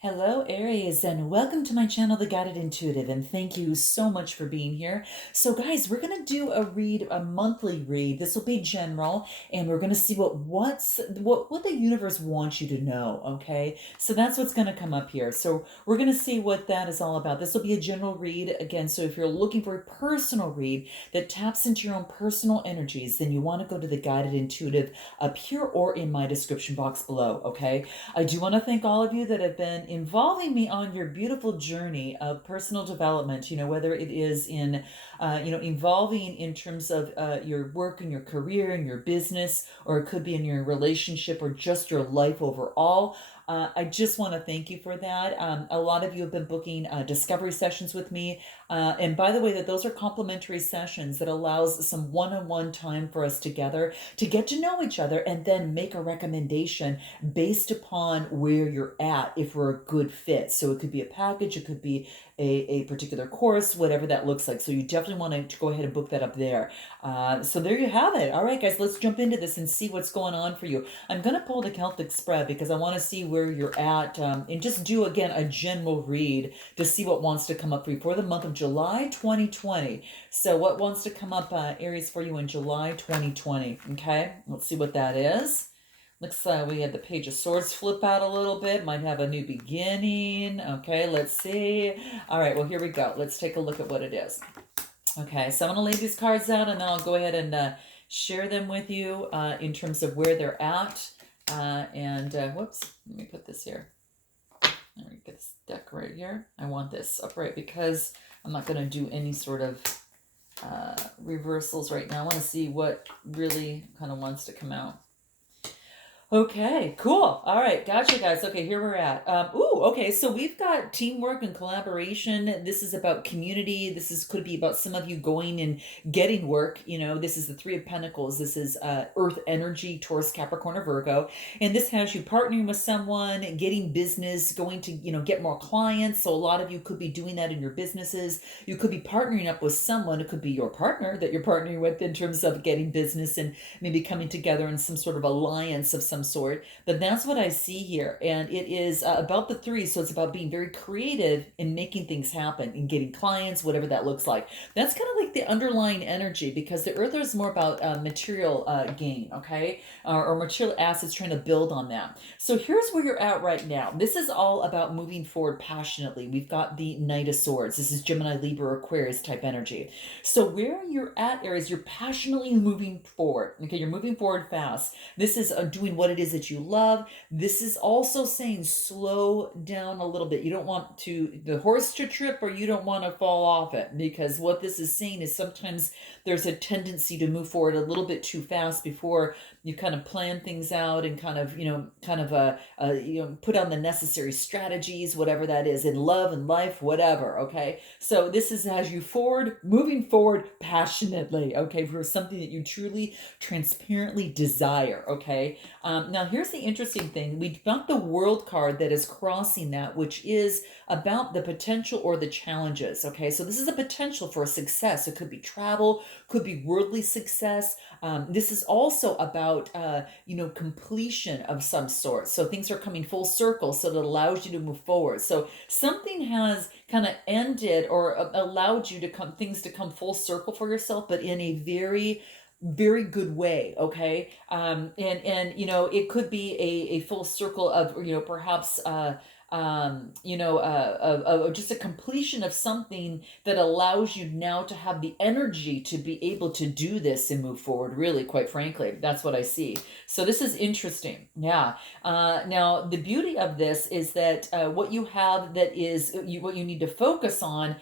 Hello, Aries, and welcome to my channel, The Guided Intuitive, and thank you so much for being here. So, guys, we're gonna do a monthly read. This will be general, and we're gonna see what the universe wants you to know. Okay, so that's what's gonna come up here. So we're gonna see what that is all about. This will be a general read again. So if you're looking for a personal read that taps into your own personal energies, then you want to go to The Guided Intuitive up here or in my description box below. Okay. I do want to thank all of you that have been involving me on your beautiful journey of personal development, whether it is involving in terms of your work and your career and your business, or it could be in your relationship or just your life overall. I just want to thank you for that. A lot of you have been booking discovery sessions with me. And by the way, that those are complimentary sessions that allows some one-on-one time for us together to get to know each other and then make a recommendation based upon where you're at if we're a good fit. So it could be a package, it could be a particular course, whatever that looks like. So you definitely want to go ahead and book that up there. So there you have it. All right, guys, let's jump into this and see what's going on for you. I'm going to pull the Celtic spread because I want to see where you're at and just do, again, a general read to see what wants to come up for you for the month of July 2020. So what wants to come up, Aries, for you in July 2020? Okay, let's see what that is. Looks like we had the Page of Swords flip out a little bit. Might have a new beginning. Okay, let's see. All right, well, here we go. Let's take a look at what it is. Okay, so I'm going to lay these cards out and then I'll go ahead and share them with you in terms of where they're at. Whoops, let me put this here. Let me get this deck right here. I want this upright because I'm not going to do any sort of reversals right now. I want to see what really kind of wants to come out. Okay, cool. All right, gotcha, guys. Okay, here we're at. Okay, so we've got teamwork and collaboration. This is about community. Could be about some of you going and getting work. This is the Three of Pentacles. This is Earth energy, Taurus, Capricorn, or Virgo, and this has you partnering with someone, getting business, going to get more clients. So a lot of you could be doing that in your businesses. You could be partnering up with someone. It could be your partner that you're partnering with in terms of getting business and maybe coming together in some sort of alliance of some sort. But that's what I see here, and it is about the three. So it's about being very creative in making things happen and getting clients, whatever that looks like. That's kind of like the underlying energy, because the Earth is more about material gain, okay, or material assets, trying to build on that. So here's where you're at right now. This is all about moving forward passionately. We've got the Knight of Swords. This is Gemini, Libra, Aquarius type energy. So where you're at, Aries, you're passionately moving forward. Okay, you're moving forward fast. This is doing what it is that you love. This is also saying slow down a little bit. You don't want the horse to trip, or you don't want to fall off it, because what this is saying is sometimes there's a tendency to move forward a little bit too fast before you kind of plan things out and put on the necessary strategies, whatever that is, in love and life, whatever. Okay, so this is as you moving forward passionately, okay, for something that you truly transparently desire. Okay, now here's the interesting thing. We've got the World card that is crossing that, which is about the potential or the challenges. Okay, so this is a potential for a success. It could be travel, could be worldly success. This is also about completion of some sort. So things are coming full circle, so that allows you to move forward. So something has kind of ended or allowed you to things to come full circle for yourself, but in a very very good way. Okay, it could be a full circle of perhaps just a completion of something that allows you now to have the energy to be able to do this and move forward, really, quite frankly. That's what I see. So this is interesting. Yeah. Now the beauty of this is that what you have that is what you need to focus on,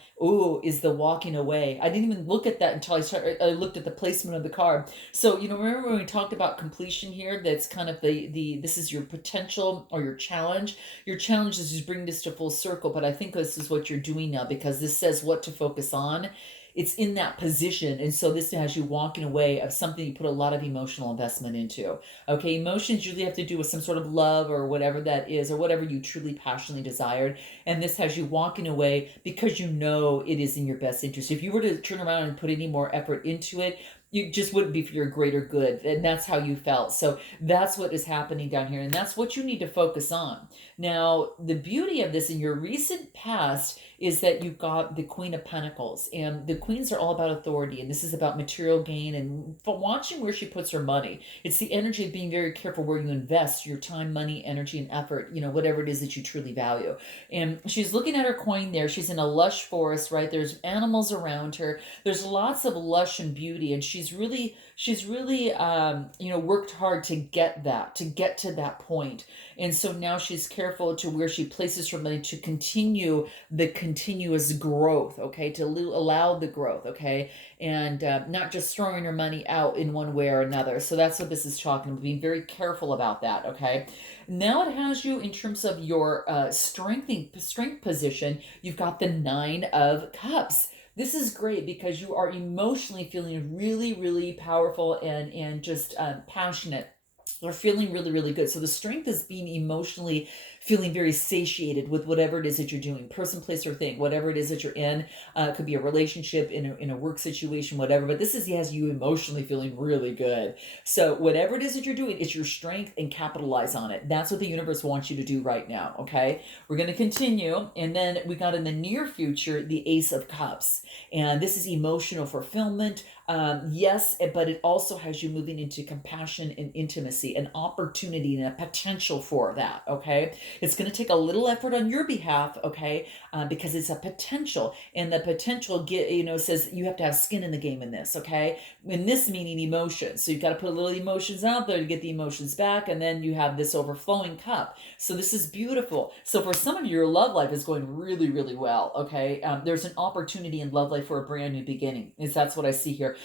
is the walking away. I didn't even look at that until I looked at the placement of the card. So remember when we talked about completion here? That's kind of this is your potential or your challenge. Your challenge is just bring this to full circle, but I think this is what you're doing now, because this says what to focus on. It's in that position, and so this has you walking away of something you put a lot of emotional investment into. Okay, emotions usually have to do with some sort of love or whatever that is, or whatever you truly passionately desired, and this has you walking away because you know it is in your best interest. If you were to turn around and put any more effort into it, you just wouldn't be for your greater good. And that's how you felt. So that's what is happening down here. And that's what you need to focus on. Now, the beauty of this in your recent past is that you've got the Queen of Pentacles. And the queens are all about authority. And this is about material gain and watching where she puts her money. It's the energy of being very careful where you invest your time, money, energy, and effort, whatever it is that you truly value. And she's looking at her coin there. She's in a lush forest, right? There's animals around her. There's lots of lush and beauty. And she's really worked hard to get to that point. And so now she's careful to where she places her money to continue the continuous growth, okay, to allow the growth, okay, and not just throwing her money out in one way or another. So that's what this is talking about, being very careful about that, okay. Now it has you in terms of your strength position. You've got the Nine of Cups. This is great because you are emotionally feeling really, really powerful and just passionate. They're feeling really, really good. So the strength is being emotionally feeling very satiated with whatever it is that you're doing, person, place, or thing, whatever it is that you're in. It could be a relationship, in a work situation, whatever. But this is has you emotionally feeling really good. So whatever it is that you're doing, it's your strength and capitalize on it. That's what the universe wants you to do right now. Okay, we're going to continue, and then we got in the near future the Ace of Cups, and this is emotional fulfillment. Yes, but it also has you moving into compassion and intimacy, an opportunity and a potential for that. Okay, it's going to take a little effort on your behalf. Okay, because it's a potential, and the potential says you have to have skin in the game in this. Okay, in this meaning emotions, so you've got to put a little emotions out there to get the emotions back, and then you have this overflowing cup. So this is beautiful. So for some of you, your love life is going really, really well. Okay, there's an opportunity in love life for a brand new beginning. That's what I see here.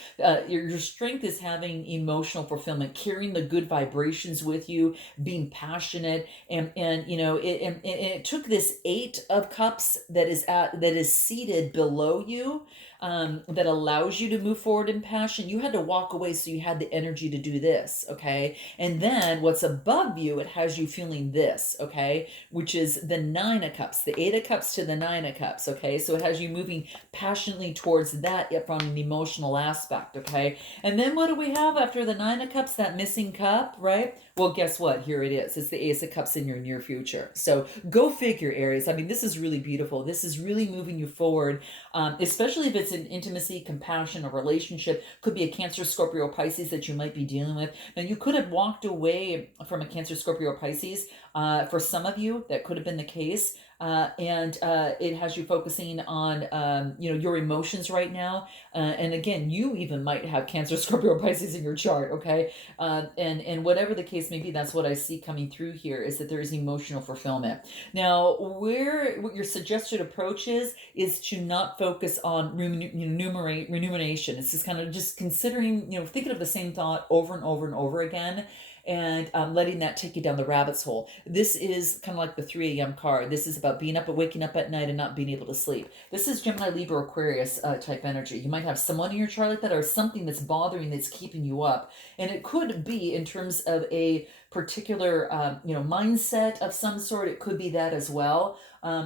Your strength is having emotional fulfillment, carrying the good vibrations with you, being passionate, and it took this Eight of Cups that is seated below you. That allows you to move forward in passion. You had to walk away so you had the energy to do this, okay? And then what's above you, it has you feeling this, okay? Which is the Nine of Cups, the Eight of Cups to the Nine of Cups, okay? So it has you moving passionately towards that from an emotional aspect, okay? And then what do we have after the Nine of Cups? That missing cup, right? Well, guess what? Here it is. It's the Ace of Cups in your near future. So go figure, Aries. I mean, this is really beautiful. This is really moving you forward, especially if it's an intimacy, compassion, a relationship. Could be a Cancer, Scorpio, Pisces that you might be dealing with. Now, you could have walked away from a Cancer, Scorpio, Pisces. For some of you, that could have been the case. And it has you focusing on your emotions right now. And again, you even might have Cancer, Scorpio, Pisces in your chart, okay? And whatever the case may be, that's what I see coming through here, is that there is emotional fulfillment. Now, what your suggested approach is to not focus on rumination. It's just kind of just considering, thinking of the same thought over and over and over again, and letting that take you down the rabbit's hole. This is kind of like the 3 a.m. card. This is about waking up at night and not being able to sleep. This is Gemini, Libra, Aquarius type energy. You might have someone in your chart like that, or something that's bothering, that's keeping you up. And it could be in terms of a particular mindset of some sort. It could be that as well.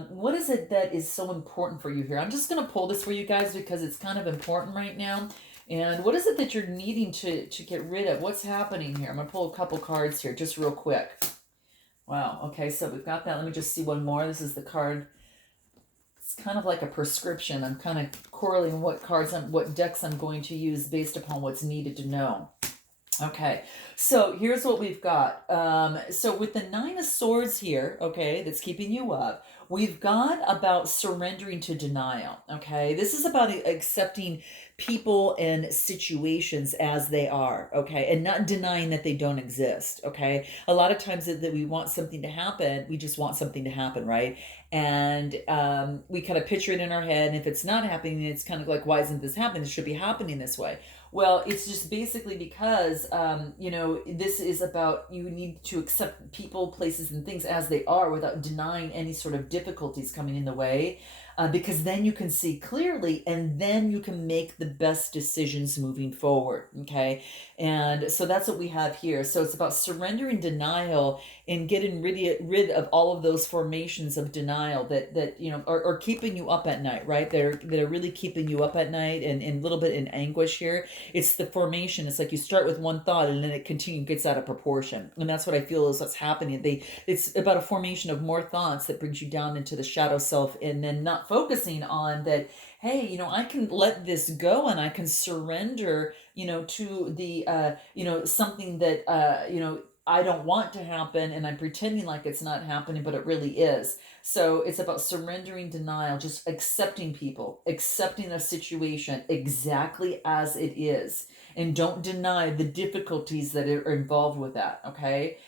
What is it that is so important for you here? I'm just going to pull this for you guys because it's kind of important right now. And what is it that you're needing to get rid of? What's happening here? I'm going to pull a couple cards here just real quick. Wow. Okay, so we've got that. Let me just see one more. This is the card. It's kind of like a prescription. I'm kind of correlating what decks I'm going to use based upon what's needed to know. Okay, so here's what we've got. So with the Nine of Swords here, okay, that's keeping you up, we've got about surrendering to denial, okay? This is about accepting people and situations as they are, okay? And not denying that they don't exist, okay? A lot of times that we want something to happen, we just want something to happen, right? And we kind of picture it in our head, and if it's not happening, it's kind of like, why isn't this happening? It should be happening this way. Well, it's just basically because, this is about you need to accept people, places, and things as they are without denying any sort of difficulties coming in the way. because then you can see clearly and then you can make the best decisions moving forward. Okay. And so that's what we have here. So it's about surrendering denial and getting rid of all of those formations of denial that are keeping you up at night, right? That are really keeping you up at night and a little bit in anguish here. It's the formation. It's like you start with one thought and then it continues, gets out of proportion. And that's what I feel is what's happening. It's about a formation of more thoughts that brings you down into the shadow self, and then not focusing on that, hey, I can let this go and I can surrender, to the, something that, I don't want to happen, and I'm pretending like it's not happening, but it really is. So it's about surrendering denial, just accepting people, accepting a situation exactly as it is, and don't deny the difficulties that are involved with that. Okay.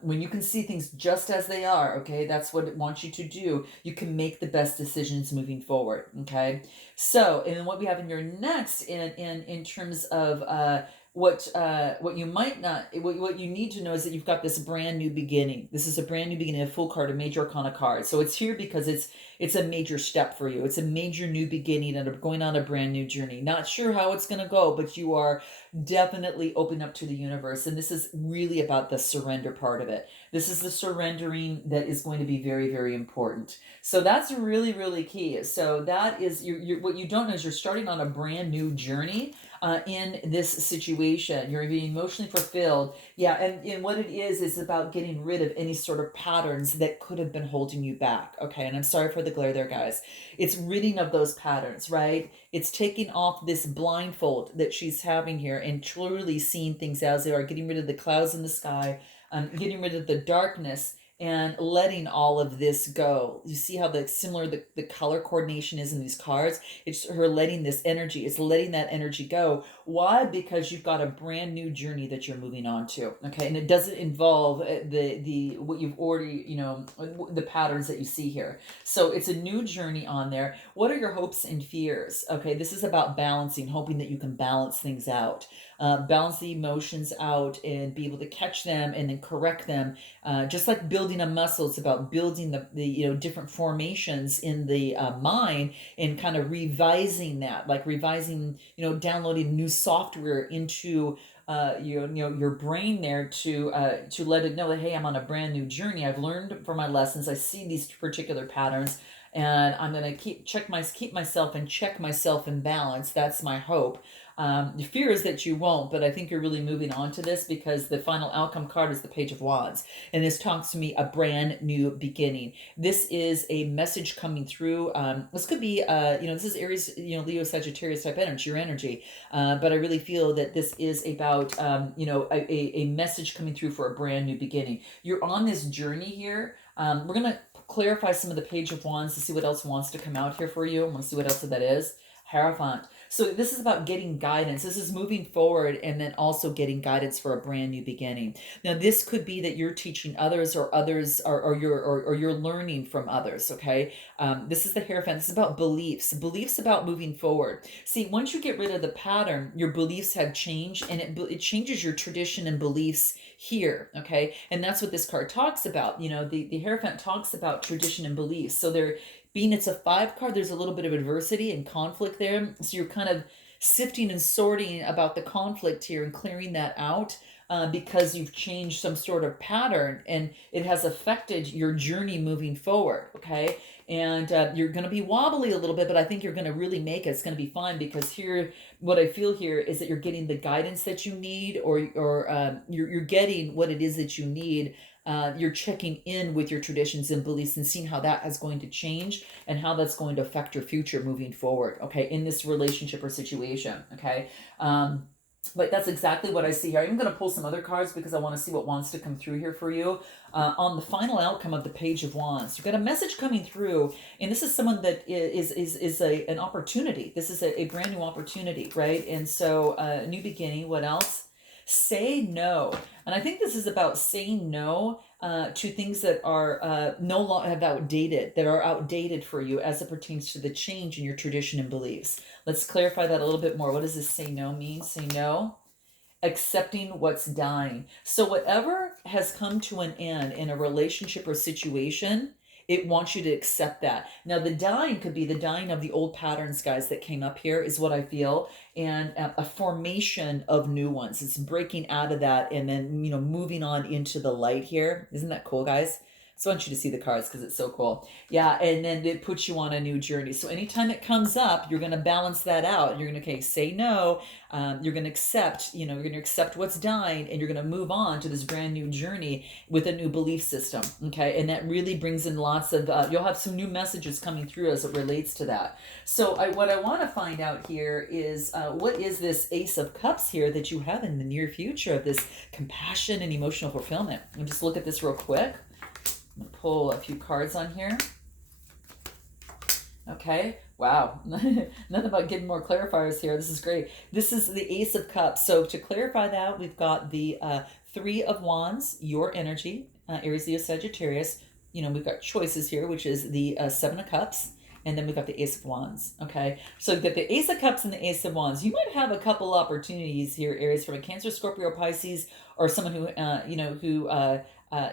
When you can see things just as they are, okay, that's what it wants you to do. You can make the best decisions moving forward. Okay. So, and then what we have in your next, in terms of what you might not, what you need to know is that you've got this brand new beginning. This is a brand new beginning, a full card, a major arcana card. So it's here because it's a major step for you. It's a major new beginning and going on a brand new journey. Not sure how it's going to go, but you are definitely open up to the universe. And this is really about the surrender part of it. This is the surrendering that is going to be very, very important. So that's really, really key. So that is what you don't know is you're starting on a brand new journey in this situation. You're being emotionally fulfilled. Yeah, and what it is about getting rid of any sort of patterns that could have been holding you back. Okay, and I'm sorry for the glare there, guys. It's ridding of those patterns, right? It's taking off this blindfold that she's having here and truly seeing things as they are, getting rid of the clouds in the sky, getting rid of the darkness, and letting all of this go. You see how the color coordination is in these cards? It's her letting this energy, it's letting that energy go. Why? Because you've got a brand new journey that you're moving on to. Okay. And it doesn't involve the what you've already, the patterns that you see here. So it's a new journey on there. What are your hopes and fears? Okay. This is about balancing, hoping that you can balance things out. Balance the emotions out and be able to catch them and then correct them. Just like building a muscle, it's about building the different formations in the mind and kind of revising that, like revising, downloading new software into your brain there to let it know that, hey, I'm on a brand new journey. I've learned from my lessons. I see these particular patterns, and I'm going to keep myself and check myself in balance. That's my hope. The fear is that you won't, but I think you're really moving on to this because the final outcome card is the Page of Wands. And this talks to me a brand new beginning. This is a message coming through. This could be, this is Aries, Leo, Sagittarius type energy, your energy. But I really feel that this is about, a message coming through for a brand new beginning. You're on this journey here. We're going to clarify some of the Page of Wands to see what else wants to come out here for you. I want to see what else that is. Hierophant. So this is about getting guidance. This is moving forward and then also getting guidance for a brand new beginning. Now, this could be that you're teaching others or you're learning from others, okay? This is the Hierophant. This is about beliefs about moving forward. See, once you get rid of the pattern, your beliefs have changed, and it changes your tradition and beliefs here, okay? And that's what this card talks about. The Hierophant talks about tradition and beliefs. So being it's a 5 card, there's a little bit of adversity and conflict there. So you're kind of sifting and sorting about the conflict here and clearing that out because you've changed some sort of pattern and it has affected your journey moving forward. Okay. And you're going to be wobbly a little bit, but I think you're going to really make it. It's going to be fine because here, what I feel here is that you're getting the guidance that you need, or you're getting what it is that you need. You're checking in with your traditions and beliefs and seeing how that is going to change and how that's going to affect your future moving forward, okay, in this relationship or situation, okay? But that's exactly what I see here. I'm going to pull some other cards because I want to see what wants to come through here for you. On the final outcome of the Page of Wands, you've got a message coming through, and this is someone that is an opportunity. This is a brand new opportunity, right? And so a new beginning. What else? Say no. And I think this is about saying no to things that are no longer that are outdated for you as it pertains to the change in your tradition and beliefs. Let's clarify that a little bit more. What does this say no mean? Say no. Accepting what's dying. So whatever has come to an end in a relationship or situation, It wants you to accept that. Now, the dying could be the dying of the old patterns, guys, that came up here, is what I feel, and a formation of new ones. It's breaking out of that and then, moving on into the light here. Isn't that cool, guys? So I want you to see the cards because it's so cool. Yeah, and then it puts you on a new journey. So anytime it comes up, you're going to balance that out. You're going to, okay, say no. You're going to accept, you're going to accept what's dying, and you're going to move on to this brand new journey with a new belief system. Okay, and that really brings in lots of, you'll have some new messages coming through as it relates to that. So what I want to find out here is what is this Ace of Cups here that you have in the near future of this compassion and emotional fulfillment? And just look at this real quick. I'm gonna pull a few cards on here. Okay, wow. Nothing about getting more clarifiers here. This is great. This is the Ace of Cups. So to clarify that, we've got the Three of Wands, your energy, Aries, Leo, Sagittarius. We've got choices here, which is the Seven of Cups. And then we've got the Ace of Wands. Okay, so you've got the Ace of Cups and the Ace of Wands. You might have a couple opportunities here, Aries, from a Cancer, Scorpio, Pisces, or someone who,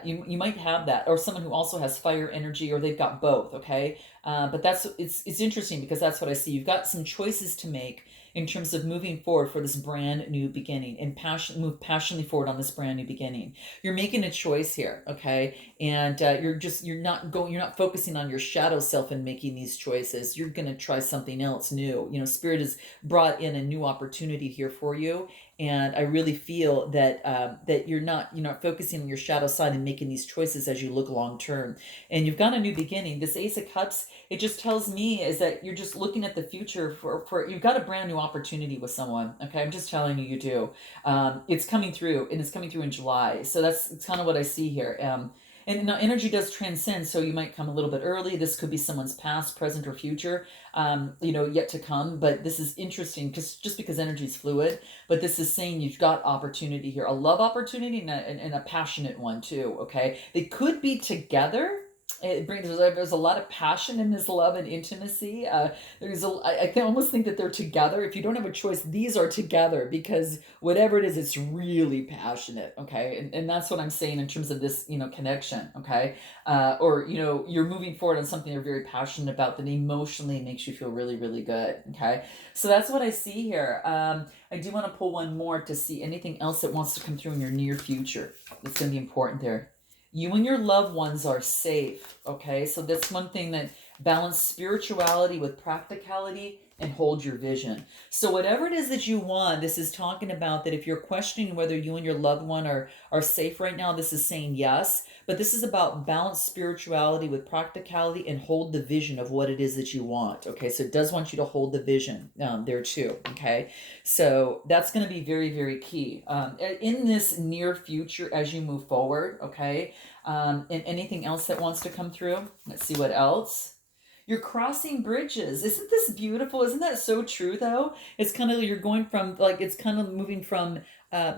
you might have that, or someone who also has fire energy, or they've got both. Okay, but it's interesting because that's what I see. You've got some choices to make in terms of moving forward for this brand new beginning, and move passionately forward on this brand new beginning. You're making a choice here, okay, and you're not focusing on your shadow self and making these choices. You're gonna try something else new. Spirit has brought in a new opportunity here for you, and I really feel that that you're not focusing on your shadow side and making these choices as you look long term. And you've got a new beginning. This Ace of Cups, it just tells me is that you're just looking at the future for you've got a brand new opportunity with someone. Okay, I'm just telling you, you do. It's coming through, and it's coming through in July. So it's kind of what I see here. And now energy does transcend, so you might come a little bit early. This could be someone's past, present, or future, yet to come. But this is interesting because energy is fluid. But this is saying you've got opportunity here, a love opportunity and a passionate one too. Okay, they could be together. There's a lot of passion in this love and intimacy. I can almost think that they're together. If you don't have a choice, these are together because whatever it is, it's really passionate. Okay, and that's what I'm saying in terms of this connection. Okay, or you're moving forward on something you're very passionate about that emotionally makes you feel really, really good. Okay, so that's what I see here. I do want to pull one more to see anything else that wants to come through in your near future. It's going to be important there. You and your loved ones are safe. Okay, so that's one thing, that balance spirituality with practicality and hold your vision. So whatever it is that you want, this is talking about that if you're questioning whether you and your loved one are safe right now, this is saying yes. But this is about balance spirituality with practicality and hold the vision of what it is that you want. Okay, so it does want you to hold the vision there too. Okay, so that's going to be very, very key in this near future as you move forward. Okay, and anything else that wants to come through? Let's see what else. You're crossing bridges. Isn't this beautiful? Isn't that so true though? It's kind of, you're going from, like, it's kind of moving from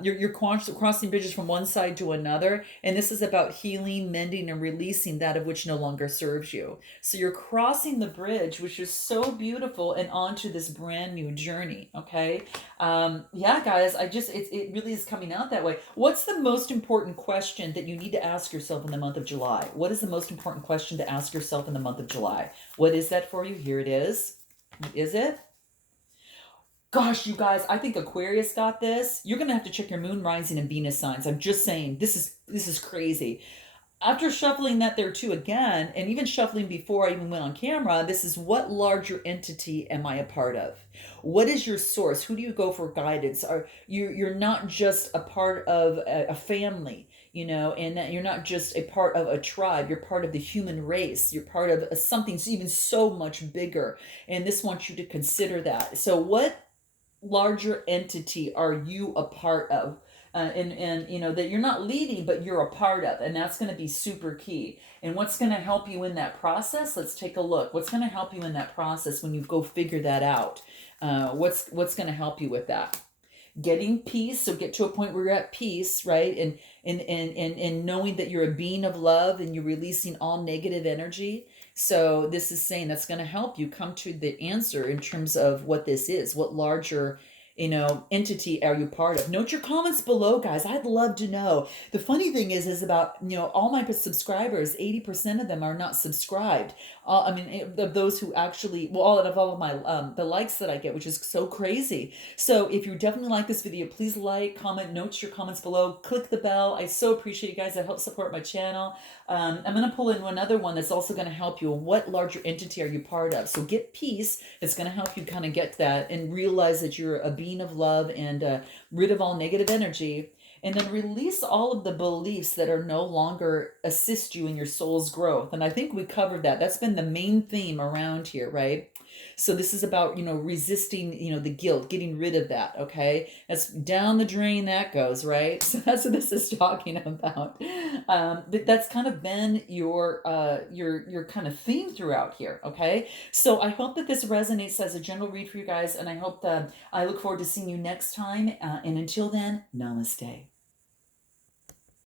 you're crossing bridges from one side to another, and this is about healing, mending, and releasing that of which no longer serves you. So you're crossing the bridge, which is so beautiful, and onto this brand new journey. Okay, yeah, guys, it really is coming out that way. What's the most important question that you need to ask yourself in the month of July? What is the most important question to ask yourself in the month of July? What is that for you? Here it is. What is it? Gosh, you guys, I think Aquarius got this. You're gonna have to check your moon, rising, and Venus signs. I'm just saying, this is crazy. After shuffling that there too again, and even shuffling before I even went on camera, this is, what larger entity am I a part of? What is your source? Who do you go for guidance? You're not just a part of a family, and that you're not just a part of a tribe. You're part of the human race. You're part of something even so much bigger. And this wants you to consider that. So what larger entity are you a part of? And that you're not leading, but you're a part of, and that's going to be super key. And what's going to help you in that process? Let's take a look. What's going to help you in that process when you go figure that out? What's going to help you with that? Getting peace. So get to a point where you're at peace, right? And knowing that you're a being of love and you're releasing all negative energy. So this is saying that's going to help you come to the answer in terms of what this is, what larger entity are you part of? Note your comments below, guys. I'd love to know. The funny thing is about, all my subscribers, 80% of them are not subscribed. I mean, of those who actually, well, all of my, the likes that I get, which is so crazy. So if you definitely like this video, please like, comment, note your comments below, click the bell. I so appreciate you guys. That helps support my channel. I'm going to pull in another one that's also going to help you. What larger entity are you part of? So get peace. It's going to help you kind of get that and realize that you're a being of love and rid of all negative energy. And then release all of the beliefs that are no longer assist you in your soul's growth. And I think we covered that. That's been the main theme around here, right? So this is about, resisting, the guilt, getting rid of that, okay? That's down the drain that goes, right? So that's what this is talking about. But that's kind of been your kind of theme throughout here, okay? So I hope that this resonates as a general read for you guys, and I hope that I look forward to seeing you next time. And until then, namaste.